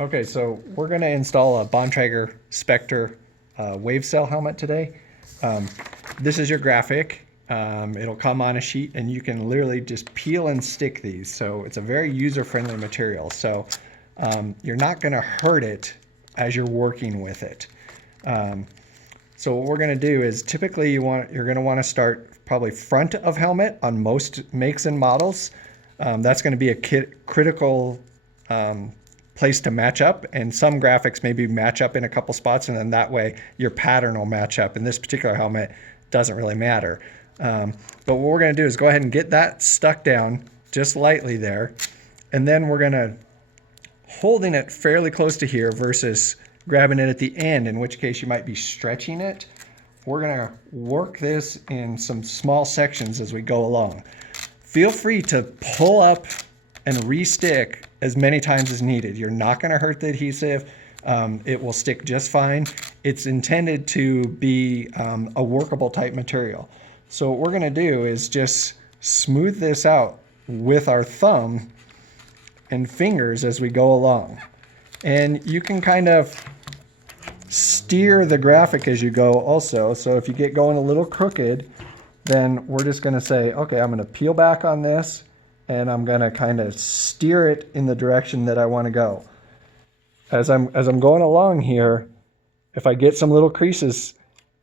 Okay, so we're going to install a Bontrager Specter wave cell helmet today. Um, this is your graphic. It'll come on a sheet and you can literally just peel and stick these. So it's a very user-friendly material. So you're not going to hurt it as you're working with it. So what we're going to do is typically you're going to want to start probably front of helmet on most makes and models. That's going to be a critical place to match up, and some graphics maybe match up in a couple spots, and then that way your pattern will match up. In this particular helmet, doesn't really matter. But what we're going to do is go ahead and get that stuck down just lightly there, and then we're going to holding it fairly close to here versus grabbing it at the end, in which case you might be stretching it. We're going to work this in some small sections as we go along. Feel free to pull up and re-stick as many times as needed. You're not going to hurt the adhesive. It will stick just fine. It's intended to be a workable type material. So what we're going to do is just smooth this out with our thumb and fingers as we go along. And you can kind of steer the graphic as you go also. So if you get going a little crooked, then we're just going to say, okay, I'm going to peel back on this and I'm going to kind of steer it in the direction that I want to go. As I'm going along here, if I get some little creases,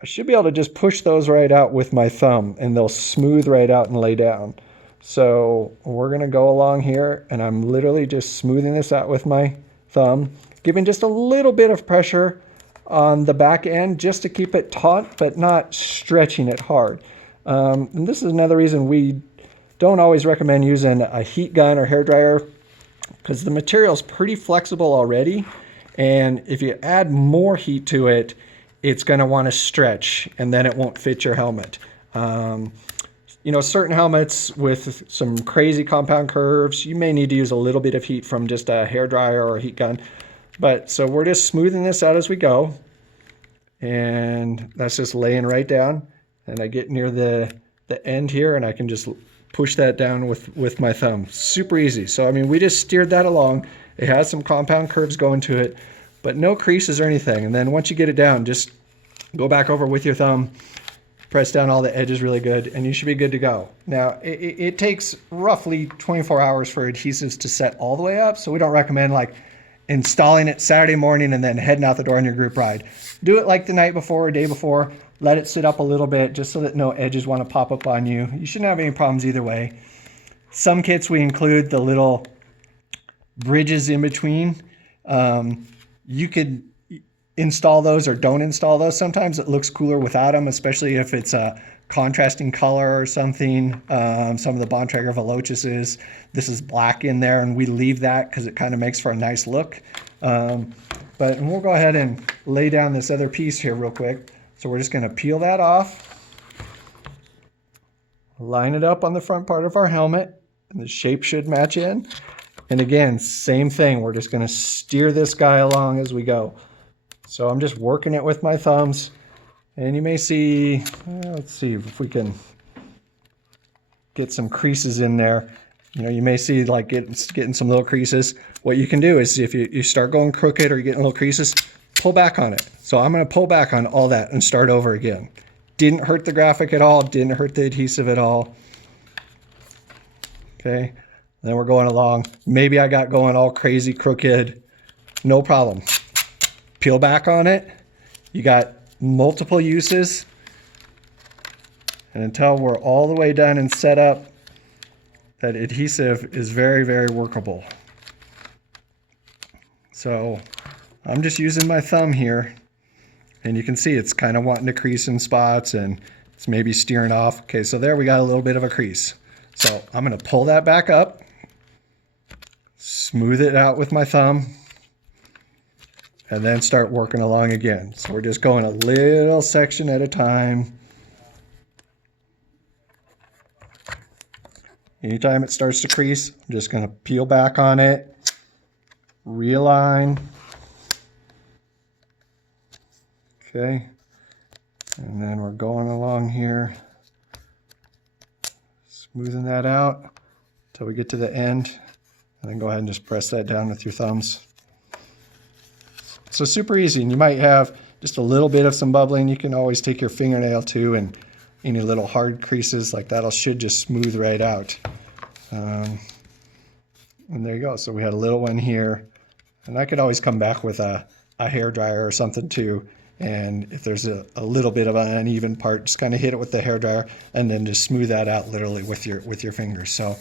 I should be able to just push those right out with my thumb and they'll smooth right out and lay down. So we're going to go along here and I'm literally just smoothing this out with my thumb, giving just a little bit of pressure on the back end just to keep it taut, but not stretching it hard. And this is another reason we don't always recommend using a heat gun or hair dryer, because the material is pretty flexible already. And if you add more heat to it, it's going to want to stretch and then it won't fit your helmet. You know, certain helmets with some crazy compound curves, you may need to use a little bit of heat from just a hair dryer or a heat gun. But so we're just smoothing this out as we go. And that's just laying right down. And I get near the end here and I can just push that down with my thumb. Super easy. So, I mean, we just steered that along. It has some compound curves going to it, but no creases or anything. And then once you get it down, just go back over with your thumb, press down all the edges really good, and you should be good to go. Now, it takes roughly 24 hours for adhesives to set all the way up, so we don't recommend like installing it Saturday morning and then heading out the door on your group ride. Do it like the night before or day before. Let it sit up a little bit just so that no edges want to pop up on you. You shouldn't have any problems either way. Some kits we include the little bridges in between. You could install those or don't install those. Sometimes it looks cooler without them, especially if it's a contrasting color or something. Some of the Bontrager Velocis, this is black in there, and we leave that because it kind of makes for a nice look. But we'll go ahead and lay down this other piece here real quick. So we're just going to peel that off, line it up on the front part of our helmet, and the shape should match in. And again, same thing. We're just going to steer this guy along as we go. So I'm just working it with my thumbs. And you may see, let's see if we can get some creases in there. You know, you may see like getting some little creases. What you can do is if you start going crooked or you're getting little creases, pull back on it. So I'm going to pull back on all that and start over again. Didn't hurt the graphic at all. Didn't hurt the adhesive at all. Okay. Then we're going along. Maybe I got going all crazy crooked. No problem. Peel back on it. You got multiple uses. And until we're all the way done and set up, that adhesive is very, very workable. So I'm just using my thumb here. And you can see it's kind of wanting to crease in spots and it's maybe steering off. Okay, so there we got a little bit of a crease. So I'm going to pull that back up, smooth it out with my thumb, and then start working along again. So we're just going a little section at a time. Anytime it starts to crease, I'm just going to peel back on it, realign. Okay, and then we're going along here, smoothing that out until we get to the end, and then go ahead and just press that down with your thumbs. So super easy, and you might have just a little bit of some bubbling. You can always take your fingernail too, and any little hard creases like that'll should just smooth right out. And there you go. So we had a little one here, and I could always come back with a hair dryer or something too. And if there's a little bit of an uneven part, just kind of hit it with the hair dryer and then just smooth that out literally with your fingers. So